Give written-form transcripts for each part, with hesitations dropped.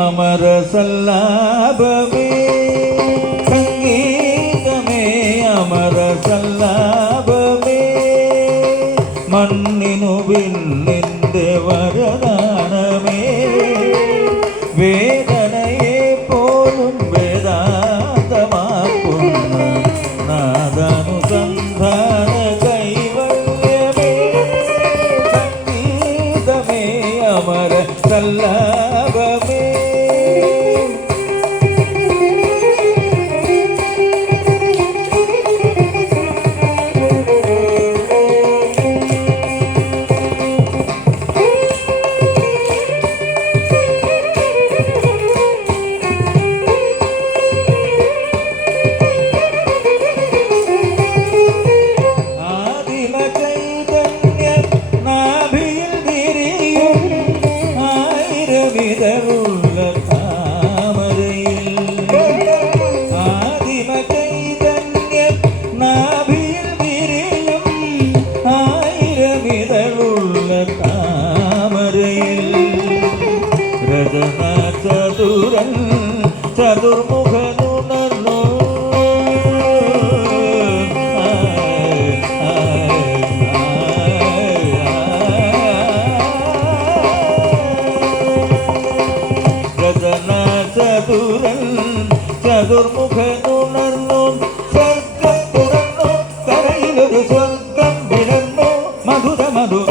अमर सल्लाभमे संगीतमे अमर सल्लाभमे मण्णिनु बिल्लिंदे वरदानमे वेदनये पोलुम वेदान्तमाकुन्न नादानुसन्धान कैवल्यमे संगीतमे अमर सल्लाभमे ചതുർമുഖനുണർന്നു ചതുരൻ ചതുർമുഖനുണർന്നു സ്വർഗം തുറന്നു കരയിലൊരു സ്വർഗം വിടർന്നു മധുര മധുര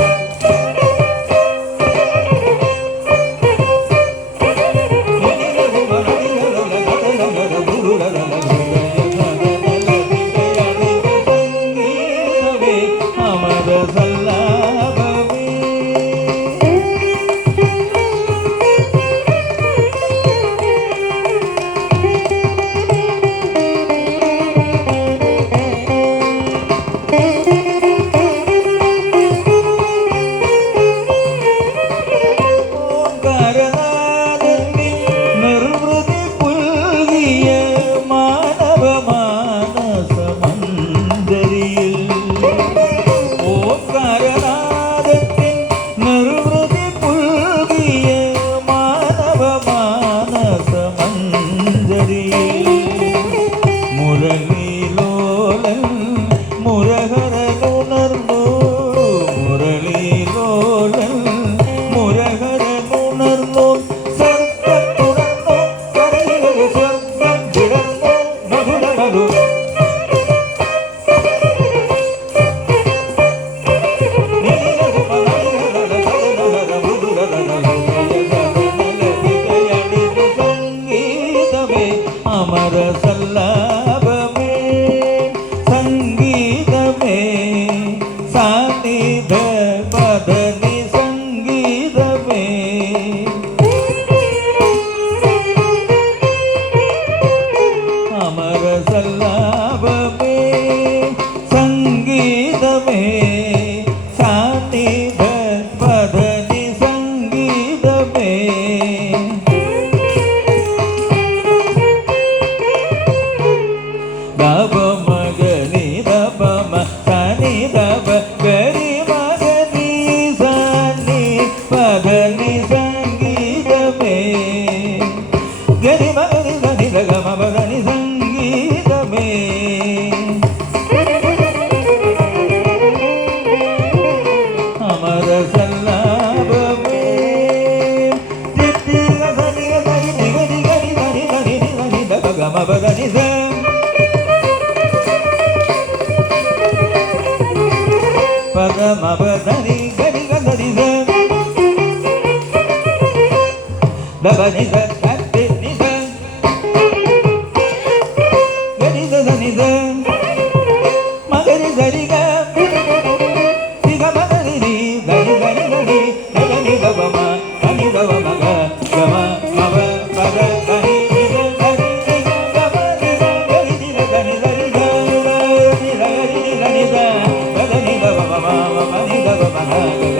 अमर सल्लाभमे संगीतमे सानिध पदनि संगीतमे अमर सल्लाभमे संगीतमे सानिध पदनि संगीतमे दब मगनि दब म सनि दब गरि मगनि ಪದ ಮಪ ಧನಿ ಗರಿ ಗರಿ ಸ ದಬ ನಿ ಸ ಕತ್ತೆ ನಿ ಸ ಗರಿ ಸ ಧನಿ ಸ ಮಗರಿ ಸರಿ ಗ ಸಿ ಗ ಮಗರಿ ರಿ ಧನಿ ಗರಿ ಗರಿ ಧನಿ ದಬ ಮ ಧನಿ ದಬ ಮಗ ಗಮ ಮಪ ಪದ ಧನಿ ನಿ ಸ ಧನಿ ನಿ ಗಮ ನಿ ಸ ಗರಿ ನಿ ಸ ಧನಿ ಗರಿ ಗ ನಿ ಸ ಗರಿ ನಿ ಧನಿ ಸ ಧನಿ ದಬ ಮ ಮ ನಿ ದಬ ಮಗ